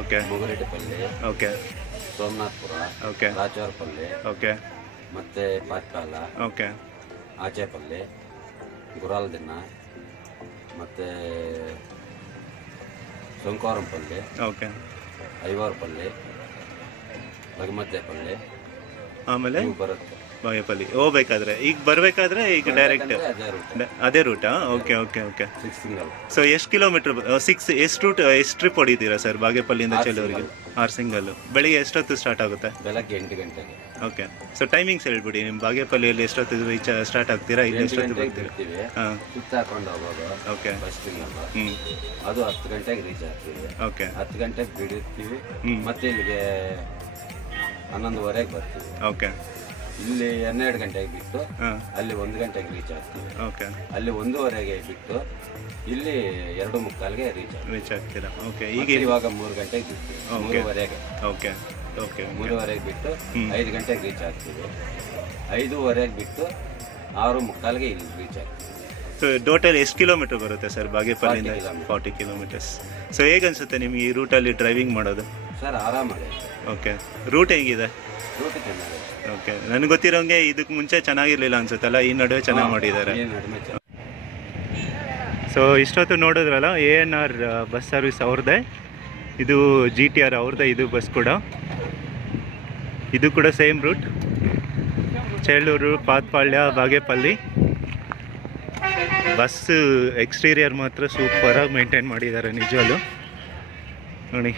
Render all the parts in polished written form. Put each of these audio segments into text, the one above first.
Okay, Mugureddipalli, okay, Somanathapura, okay, Rachavarapalli, okay, ಮತ್ತೆ Pathkala, okay, ಆಚೆಪಲ್ಲಿ, ಗುರಾಲ್ದಿನ್ನ, ಮತ್ತೆ ಸೋಂಕವರಂಪಲ್ಲಿ, okay, ಐವಾರಪಲ್ಲಿ, ಲಗಮದ್ದೆಪಲ್ಲಿ, ಆಮೇಲೆ ಬರುತ್ತೆ ಬಾಗೇಪಲ್ಲಿ ಹೋಗ್ಬೇಕಾದ್ರೆ. ಈಗ ಬರಬೇಕಾದ್ರೆ ಈಗ ಡೈರೆಕ್ಟ್ ಅದೇ ರೂಟಾ? Okay okay okay. ಸೊ ಎಷ್ಟು ಕಿಲೋಮೀಟರ್, ಎಷ್ಟು ರೂಟ್, ಎಷ್ಟು ಟ್ರಿಪ್ ಹೊಡಿತೀರಾ ಸರ್ ಬಾಗೇಪಲ್ಲಿಂದ ಚೆಲ್ಲೂರಿಗೆ? 6 ಸಿಂಗಲ್. ಬೆಳಿಗ್ಗೆ ಎಷ್ಟೊತ್ತು ಸ್ಟಾರ್ಟ್ ಆಗುತ್ತೆ? ಬೆಳಗ್ಗೆ 8 ಗಂಟೆಗೆ. ಓಕೆ. ಸೊ ಟೈಮಿಂಗ್ಸ್ ಹೇಳ್ಬಿಡಿ. ನಿಮ್ಮ ಬಾಗೇಪಲ್ಲಿಯಲ್ಲಿ ಎಷ್ಟೊತ್ತು ಸ್ಟಾರ್ಟ್ ಆಗ್ತೀರಾ, ಇಲ್ಲಿ ಎಷ್ಟೊತ್ತು ಬರ್ತೀರಾ? ಹಾಂ, ಸುತ್ತ ಹಾಕೊಂಡು ಹೋಗೋದು. ಓಕೆ. ಫಸ್ಟ್ ಹ್ಞೂ, ಅದು 10 ಗಂಟೆಗೆ ರೀಚ್ ಆಗ್ತೀವಿ. ಓಕೆ. 10 ಗಂಟೆಗೆ ಬಿಡುತ್ತೀವಿ. ಮತ್ತೆ ಇಲ್ಲಿಗೆ 11:30ಗೆ ಬರ್ತೀವಿ. ಓಕೆ. ಇಲ್ಲಿ 12 ಗಂಟೆಗೆ ಬಿಟ್ಟು ಅಲ್ಲಿ 1 ಗಂಟೆಗೆ ರೀಚ್ ಆಗ್ತೀವಿ. ಓಕೆ. ಅಲ್ಲಿ 1:15ಗೆ ಬಿಟ್ಟು ಇಲ್ಲಿ 2:45ಗೆ ರೀಚ್ ಆಗ್ತೀರಾ? ಓಕೆ. ಈಗ ಇವಾಗ 3 ಗಂಟೆಗೆ ಬಿಡ್ತೀವಿ. 3:15ಗೆ. Okay okay. 3:15ಗೆ ಬಿಟ್ಟು 5 ಗಂಟೆಗೆ ರೀಚ್ ಆಗ್ತೀವಿ. 5:15ಗೆ ಬಿಟ್ಟು 6:45ಗೆ ಇಲ್ಲಿ ರೀಚ್ ಆಗ್ತೀವಿ. ಸೊ ಟೋಟಲ್ ಎಷ್ಟು ಕಿಲೋಮೀಟರ್ ಬರುತ್ತೆ ಸರ್ ಬಾಗೇಪಲ್ಲಿಂದ? 40 ಕಿಲೋಮೀಟರ್ಸ್. ಸೊ ಹೇಗನ್ಸುತ್ತೆ ನಿಮ್ಗೆ ಈ ರೂಟಲ್ಲಿ ಡ್ರೈವಿಂಗ್ ಮಾಡೋದು? ಸರ್ ಆರಾಮಾಗಿದೆ. ಓಕೆ. ರೂಟ್ ಹೇಗಿದೆ? ರೂಟ್ ಚೆನ್ನಾಗಿದೆ. ಓಕೆ. ನನಗೆ ಗೊತ್ತಿರೋಂಗೆ ಇದಕ್ಕೆ ಮುಂಚೆ ಚೆನ್ನಾಗಿರ್ಲಿಲ್ಲ ಅನ್ಸುತ್ತಲ್ಲ, ಈ ನಡುವೆ ಚೆನ್ನಾಗಿ ಮಾಡಿದ್ದಾರೆ. ಸೊ ಇಷ್ಟೊತ್ತು ನೋಡಿದ್ರಲ್ಲ, ANR ಬಸ್ ಸರ್ವಿಸ್ ಅವ್ರದ್ದೇ, ಇದು GTR ಅವ್ರದ್ದೇ, ಇದು ಬಸ್ ಕೂಡ. ಇದು ಕೂಡ same route, Chelur, Pathpalya, Bagepalli. Bus exterior ಮಾತ್ರ ಸೂಪರಾಗಿ ಮೇಂಟೈನ್ ಮಾಡಿದ್ದಾರೆ ನಿಜವಲ್ಲೂ. ನೋಡಿ,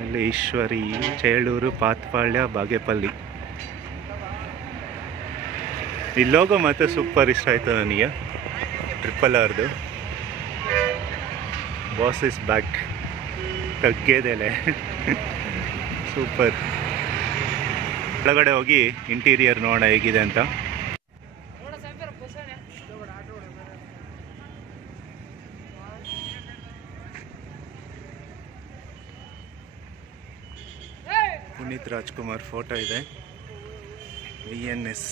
ಇಲ್ಲಿ ಈಶ್ವರಿ, ಚೇಳೂರು, ಪಾತ್ಪಾಳ್ಯ, ಬಾಗೇಪಲ್ಲಿ. ಈ ಲೋಗೋ ಮಾತ್ರ ಸೂಪರ್ ಇಷ್ಟ ಆಯಿತು ನನಗೆ, RRRದು. ಬಾಸ್ ಇಸ್ ಬ್ಯಾಕ್, ತಗ್ಗೆದೆಲೆ ಸೂಪರ್. ಒಳಗಡೆ ಹೋಗಿ ಇಂಟೀರಿಯರ್ ನೋಡೋಣ ಹೇಗಿದೆ ಅಂತ. ಪುನೀತ್ ರಾಜ್ಕುಮಾರ್ ಫೋಟೋ ಇದೆ. VNS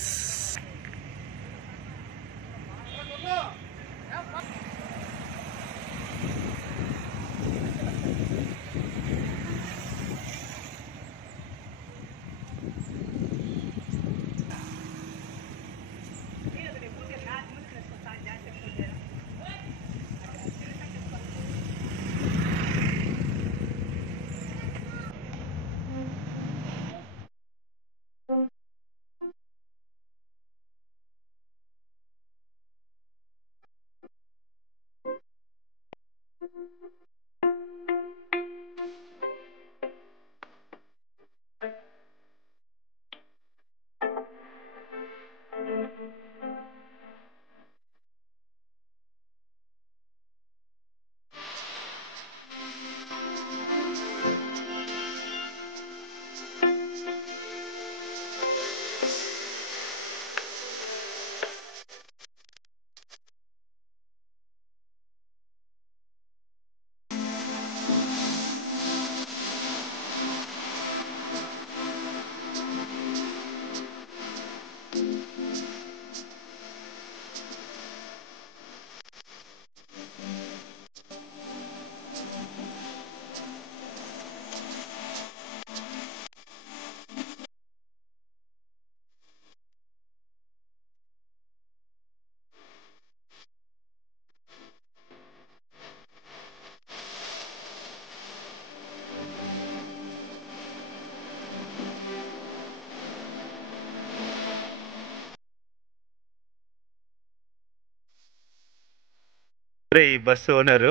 ಈ ಬಸ್ ಓನರು.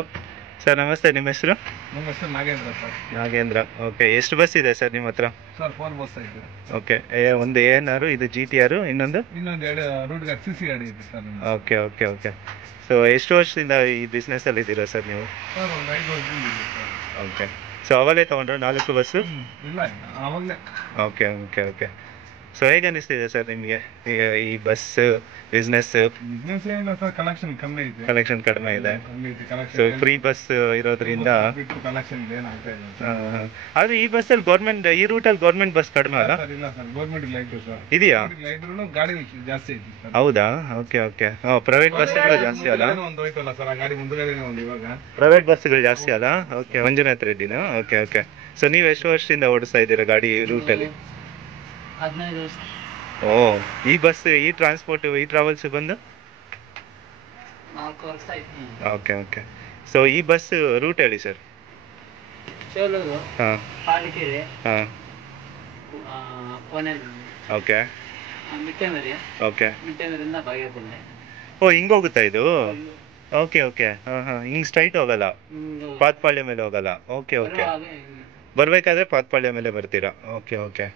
ಸರ್ ನಮಸ್ತೆ, ನಿಮ್ಮ ಹೆಸರು? ನಮ್ಮ ಹೆಸರು ನಾಗೇಂದ್ರ ಸರ್. ನಾಗೇಂದ್ರ. ಓಕೆ, ಎಷ್ಟು ಬಸ್ ಇದೆ ಸರ್ ನಿಮ್ಮ ಹತ್ರ? ಸರ್ 4 ಬಸ್ ಇದೆ. ಓಕೆ, ಒಂದು ANR, ಇದು GTR, ಇನ್ನೊಂದು 2 ರೂಟ್ ಗಾಡಿ CC ಗಾಡಿ ಇದೆ sir. Okay okay okay. So ಎಷ್ಟು ವರ್ಷದಿಂದ ಈ ಬಿಸ್ನೆಸ್ಸಲ್ಲಿ ಇದ್ದೀರಾ ಸರ್ ನೀವು? ಸರ್ ಒಂದು 5 ವರ್ಷದಿಂದ ಇದೆ ಸರ್. ಓಕೆ. ಸೊ ಅವಲೇ ತೊಗೊಂಡ್ರೆ 4 ಬಸ್ಸು? ಇಲ್ಲ ಆವಾಗಲೇ. Okay okay okay. ಸೊ ಹೇಗೆ ಅನಿಸ್ತಿದೆ ಸರ್ ನಿಮಗೆ ಈ ಬಸ್ ಬಿಸ್ನೆಸ್? ಬಿಸ್ನೆಸ್ ಏನಿಲ್ಲ ಸರ್, ಕಲೆಕ್ಷನ್ ಕಮ್ಮಿ ಇದೆ. ಕಲೆಕ್ಷನ್ ಕಡಿಮೆ ಇದೆ. ಸೊ ಕಲೆಕ್ಷನ್ ಫ್ರೀ ಬಸ್ ಇರೋದ್ರಿಂದ. ಕಲೆಕ್ಷನ್ ಏನಾಗ್ತಾ ಇಲ್ಲ ಆದರೆ ಈ ಬಸ್ಸಲ್ಲಿ ಗೌರ್ಮೆಂಟ್, ಈ ರೂಟಲ್ಲಿ ಗೌರ್ಮೆಂಟ್ ಬಸ್ ಕಡಿಮೆ ಅಲ್ಲ? ಸರ್. ಇಲ್ಲ ಸರ್, ಗೌರ್ಮೆಂಟ್ ಇಲ್ಲ ಇದೆ ಸರ್. ಇದೆಯಾ? ಇದ್ರೂ ಗಾಡಿ ಜಾಸ್ತಿ ಐತಿ ಸರ್. ಹೌದಾ? Okay okay. ಪ್ರೈವೇಟ್ ಬಸ್ಗಳು ಜಾಸ್ತಿ ಅಲ್ಲ? ಒಂದು ಹೋಯ್ತಲ್ಲ ಸರ್, ಆ ಗಾಡಿ ಮುಂದುಗಡೆನೇ ಒಂದು ಇವಾಗ. ಪ್ರೈವೇಟ್ ಬಸ್ಗಳು ಜಾಸ್ತಿ ಅಲ್ಲ? ಓಕೆ. ಮಂಜುನಾಥ್ ರೆಡ್ಡಿನಾ? Okay okay. ಸೊ ನೀವು ಎಷ್ಟು ವರ್ಷದಿಂದ ಓಡಿಸ್ತಾ ಇದ್ದೀರಾ ಗಾಡಿ ಈ ರೂಟಲ್ಲಿ? 15 ವರ್ಷ. ಓ, ಈ ಬಸ್, ಈ ಟ್ರಾನ್ಸ್ಪೋರ್ಟ್, ಈ ಟ್ರಾವೆಲ್ಸ್ ಬಂದು 4 ವರ್ಷ ಆಯ್ತು. Okay okay. ಸೊ ಈ ಬಸ್ ರೂಟ್ ಹೇಳಿ ಸರ್. ಚೋಲೂರು, ಹಾಂ ಪಾಲಿಕೆರೆ, ಹಾಂ. ಕೊನೆಯಲ್ಲಿ ಓಕೆ ಮಿಟ್ಟೆಮರಿ, ಓಕೆ. ಮಿಟ್ಟೆಮರಿಯಿಂದ ಬಾಗೇಪಲ್ಲಿ. ಓ, ಹಿಂಗೆ ಹೋಗುತ್ತಾ ಇದು? Okay okay. ಹಾಂ ಹಾಂ. ಹಿಂಗೆ ಸ್ಟ್ರೈಟ್ ಹೋಗಲ್ಲ, ಪಾತ್ಪಾಳ್ಯ ಮೇಲೆ ಹೋಗಲ್ಲ? Okay okay. ಬರಬೇಕಾದ್ರೆ ಪಾತ್ಪಾಳ್ಯ ಮೇಲೆ ಬರ್ತೀರಾ? Okay okay.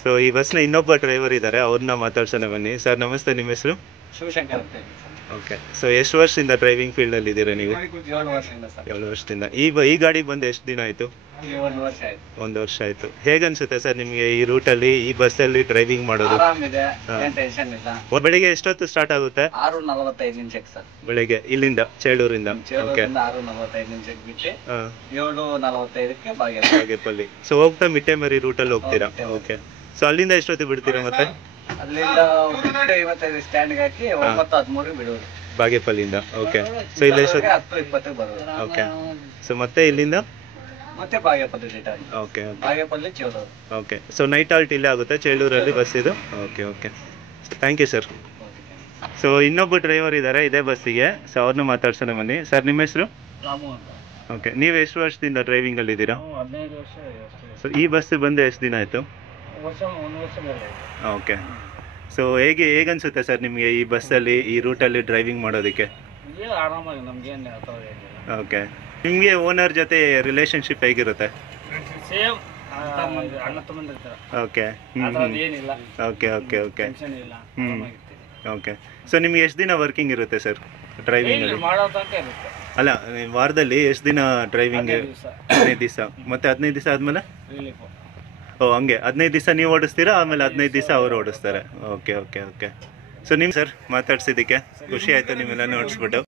ಸೊ ಈ ಬಸ್ನ ಇನ್ನೊಬ್ಬ ಡ್ರೈವರ್ ಇದ್ದಾರೆ, ಅವ್ರನ್ನ ಮಾತಾಡ್ಸೋಣ ಬನ್ನಿ. ಸರ್ ನಮಸ್ತೆ, ನಿಮ್ಮ ಹೆಸರು? ಶಿವಶಂಕರ್ ಅಂತ. ಓಕೆ. ಸೊ ಎಷ್ಟು ವರ್ಷದಿಂದ ಡ್ರೈವಿಂಗ್ ಫೀಲ್ಡಲ್ಲಿ ಇದ್ದೀರಾ ನೀವು? 7 ವರ್ಷದಿಂದ ಸರ್. 7 ವರ್ಷದಿಂದ. ಈ ಗಾಡಿ ಬಂದು ಎಷ್ಟು ದಿನ ಆಯಿತು? 1 ವರ್ಷ ಆಯ್ತು. 1 ವರ್ಷ ಆಯಿತು. ಹೇಗನ್ಸುತ್ತೆ ಸರ್ ನಿಮಗೆ ಈ ರೂಟಲ್ಲಿ, ಈ ಬಸ್ಸಲ್ಲಿ ಡ್ರೈವಿಂಗ್ ಮಾಡೋದು? ಆರಾಮಿದೆ, ಏನ್ ಟೆನ್ಷನ್ ಇಲ್ಲ. ಬೆಳಿಗ್ಗೆ ಎಷ್ಟೊತ್ತು ಸ್ಟಾರ್ಟ್ ಆಗುತ್ತೆ? 6:45 ನಿಮಿಷಕ್ಕೆ ಸರ್. ಬೆಳಿಗ್ಗೆ ಇಲ್ಲಿಂದ ಚೇಳೂರಿಂದ? ಓಕೆ. 6:45 ನಿಮಿಷಕ್ಕೆ ಬಿಟ್ಟು 7:45ಕ್ಕೆ ಬಾಗೇಪಲ್ಲಿ. ಸೊ ಹೋಗ್ತಾ ಮಿಟ್ಟೆಮರಿ ರೂಟಲ್ಲಿ ಹೋಗ್ತೀರಾ? ಓಕೆ. ಸೊ ಅಲ್ಲಿಂದ ಎಷ್ಟೊತ್ತು ಬಿಡ್ತೀರಾ ಮತ್ತೆ? ಅಲ್ಲಿಂದ 55 ಸ್ಟ್ಯಾಂಡ್ಗೆ ಹಾಕಿ 9:13 ಬಿಡೋದು ಬಾಗೇಪಲ್ಲಿಂದ. ಓಕೆ. ಸೊ ಇಲ್ಲಿ ಎಷ್ಟೊತ್ತು? 10:20 ಬರೋದು. ಓಕೆ. ಸೊ ಮತ್ತೆ ಇಲ್ಲಿಂದ ಮತ್ತೆ Bagepalli return. Okay Bagepalli Cholur. Okay. So night halt ಇಲ್ಲೇ ಆಗುತ್ತೆ ಚೇಳೂರಲ್ಲಿ ಬಸ್ ಇದು? Okay okay. Thank you sir. So ಇನ್ನೊಬ್ಬ ಡ್ರೈವರ್ ಇದ್ದಾರೆ ಇದೇ ಬಸ್ಸಿಗೆ, ಸೊ ಅವ್ರನ್ನ ಮಾತಾಡ್ಸೋಣ ಬನ್ನಿ. ಸರ್ ನಿಮ್ಮ ಹೆಸರು? ರಾಮು ಅಂತ. ಓಕೆ. ನೀವು ಎಷ್ಟು ವರ್ಷದಿಂದ ಡ್ರೈವಿಂಗಲ್ಲಿ ಇದ್ದೀರಾ? 15 ವರ್ಷ ಅಷ್ಟೇ. ಸೊ ಈ ಬಸ್ ಬಂದು ಎಷ್ಟು ದಿನ ಆಯಿತು? 1 ವರ್ಷ ಮೇಲೆ. ಓಕೆ. ಸೊ ಹೇಗನ್ಸುತ್ತೆ ಸರ್ ನಿಮಗೆ ಈ ಬಸ್ಸಲ್ಲಿ, ಈ ರೂಟಲ್ಲಿ ಡ್ರೈವಿಂಗ್ ಮಾಡೋದಕ್ಕೆ? ಆರಾಮಾಗಿ ನಮ್ಗೇನು ಅಥವಾ ಓಕೆ. ನಿಮಗೆ ಓನರ್ ಜೊತೆ ರಿಲೇಷನ್ಶಿಪ್ ಹೇಗಿರುತ್ತೆ? ಸೇಮ್ ಅಣ್ಣ ತಗೊಂಡಿರ್ತಾರೆ. ಓಕೆ. ಏನಿಲ್ಲ. Okay okay okay. ಟೆನ್ಷನ್ ಇಲ್ಲ. ಓಕೆ. ಸೊ ನಿಮ್ಗೆ ಎಷ್ಟು ದಿನ ವರ್ಕಿಂಗ್ ಇರುತ್ತೆ ಸರ್ ಡ್ರೈವಿಂಗಲ್ಲಿ? ಮಾಡೋ ತನಕ ಇರುತ್ತೆ. ಅಲ್ಲ, ವಾರದಲ್ಲಿ ಎಷ್ಟು ದಿನ ಡ್ರೈವಿಂಗ್? 15 ದಿವಸ. ಮತ್ತೆ 15 ದಿವಸ ಆದಮೇಲೆ? ರಿಲೀಫ್. ಓ ಹಂಗೆ. 15 ದಿವಸ ನೀವು ಓಡಿಸ್ತೀರಾ, ಆಮೇಲೆ 15 ದಿವಸ ಅವರು ಓಡಿಸ್ತಾರೆ? Okay okay okay. ಸೊ ನಿಮ್ಮ ಸರ್ ಮಾತಾಡ್ಸಿದ್ದಕ್ಕೆ ಖುಷಿ ಆಯಿತು, ನಿಮ್ಮೆಲ್ಲ ನೋಡಿಸ್ಬಿಟ್ಟು.